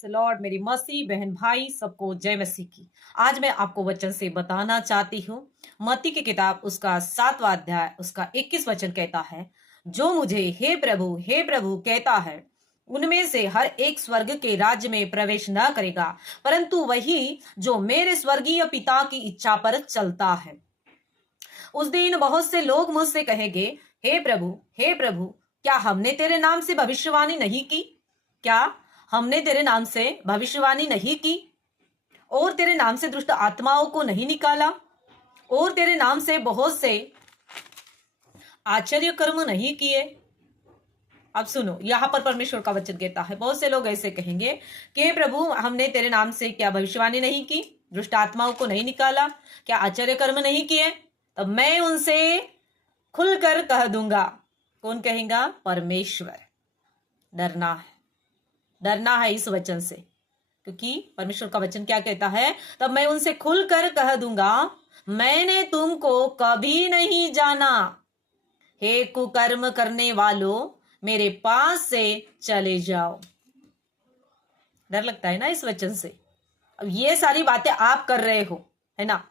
Praise the Lord. मेरी मसीह बहन भाई सबको जय मसीह की। आज मैं आपको वचन से बताना चाहती हूँ। मत्ती की किताब उसका 7वां अध्याय उसका 21 वचन कहता है, जो मुझे हे प्रभु कहता है, उनमें से हर एक स्वर्ग के राज्य में प्रवेश न करेगा, परंतु वही जो मेरे स्वर्गीय पिता की इच्छा पर चलता है। उस दिन बहुत से लोग मुझसे कहेंगे, हे प्रभु, क्या हमने तेरे नाम से भविष्यवाणी नहीं की? क्या हमने तेरे नाम से भविष्यवाणी नहीं की? और तेरे नाम से दुष्ट आत्माओं को नहीं निकाला? और तेरे नाम से बहुत से आश्चर्य कर्म नहीं किए? अब सुनो, यहाँ पर परमेश्वर का वचन कहता है, बहुत से लोग ऐसे कहेंगे कि प्रभु, हमने तेरे नाम से क्या भविष्यवाणी नहीं की, दुष्ट आत्माओं को नहीं निकाला, क्या आश्चर्य कर्म नहीं किए? तब मैं उनसे खुलकर कह दूंगा। कौन कहेगा? परमेश्वर। डरना है इस वचन से, क्योंकि परमेश्वर का वचन क्या कहता है? तब मैं उनसे खुलकर कह दूंगा, मैंने तुमको कभी नहीं जाना। हे कुकर्म करने वालों, मेरे पास से चले जाओ। डर लगता है ना इस वचन से। अब ये सारी बातें आप कर रहे हो, है ना?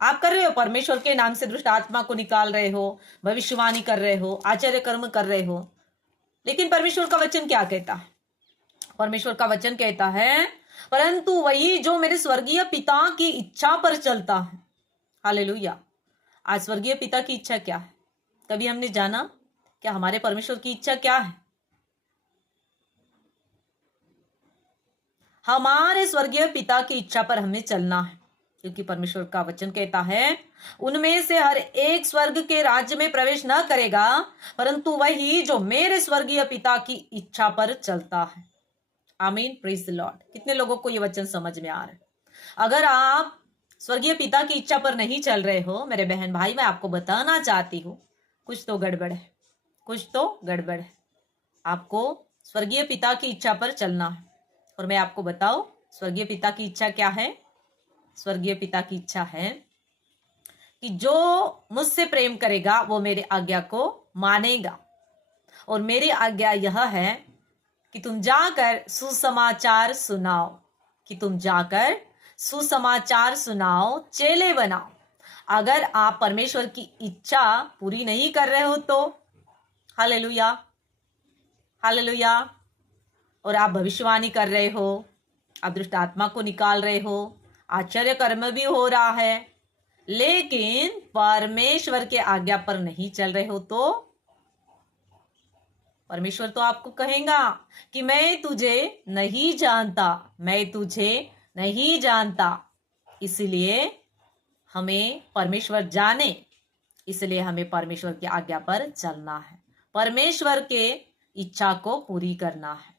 आप कर रहे हो, परमेश्वर के नाम से दुष्ट आत्मा को निकाल रहे हो, भविष्यवाणी कर रहे हो, आश्चर्य कर्म कर रहे हो, लेकिन परमेश्वर का वचन क्या कहता है? परमेश्वर का वचन कहता है, परंतु वही जो मेरे स्वर्गीय पिता की इच्छा पर चलता है। हालेलुया। आज स्वर्गीय पिता की इच्छा क्या है? कभी हमने जाना क्या हमारे परमेश्वर की इच्छा क्या है? हमारे स्वर्गीय पिता की इच्छा पर हमें चलना है, क्योंकि परमेश्वर का वचन कहता है, उनमें से हर एक स्वर्ग के राज्य में प्रवेश न करेगा, परंतु वही जो मेरे स्वर्गीय पिता की इच्छा पर चलता है। आमीन। Praise the Lord. कितने लोगों को ये वचन समझ में आ रहा है? अगर आप स्वर्गीय पिता की इच्छा पर नहीं चल रहे हो, मेरे बहन भाई, मैं आपको बताना चाहती हूँ, कुछ तो गड़बड़ है, कुछ तो गड़बड़ है। आपको स्वर्गीय पिता की इच्छा पर चलना है। और मैं आपको बताऊं, स्वर्गीय पिता की इच्छा क्या है? स्वर्गीय पिता की इच्छा है कि जो मुझसे प्रेम करेगा वो मेरे आज्ञा को मानेगा। और मेरी आज्ञा यह है कि तुम जाकर सुसमाचार सुनाओ, कि तुम जाकर सुसमाचार सुनाओ, चेले बनाओ। अगर आप परमेश्वर की इच्छा पूरी नहीं कर रहे हो तो हालेलुया, हालेलुया, और आप भविष्यवाणी कर रहे हो, आप दुष्ट आत्मा को निकाल रहे हो, आश्चर्य कर्म भी हो रहा है, लेकिन परमेश्वर के आज्ञा पर नहीं चल रहे हो, तो परमेश्वर तो आपको कहेगा कि मैं तुझे नहीं जानता, मैं तुझे नहीं जानता। इसलिए हमें परमेश्वर जाने, इसलिए हमें परमेश्वर की आज्ञा पर चलना है, परमेश्वर के इच्छा को पूरी करना है।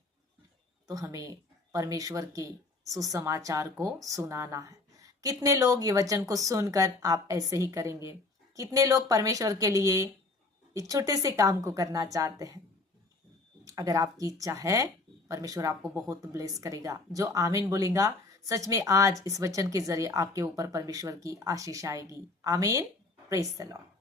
तो हमें परमेश्वर के सुसमाचार को सुनाना है। कितने लोग ये वचन को सुनकर आप ऐसे ही करेंगे? कितने लोग परमेश्वर के लिए इस छोटे से काम को करना चाहते हैं? अगर आपकी इच्छा है, परमेश्वर आपको बहुत ब्लेस करेगा। जो आमीन बोलेगा, सच में आज इस वचन के जरिए आपके ऊपर परमेश्वर की आशीष आएगी। आमीन। Praise the Lord.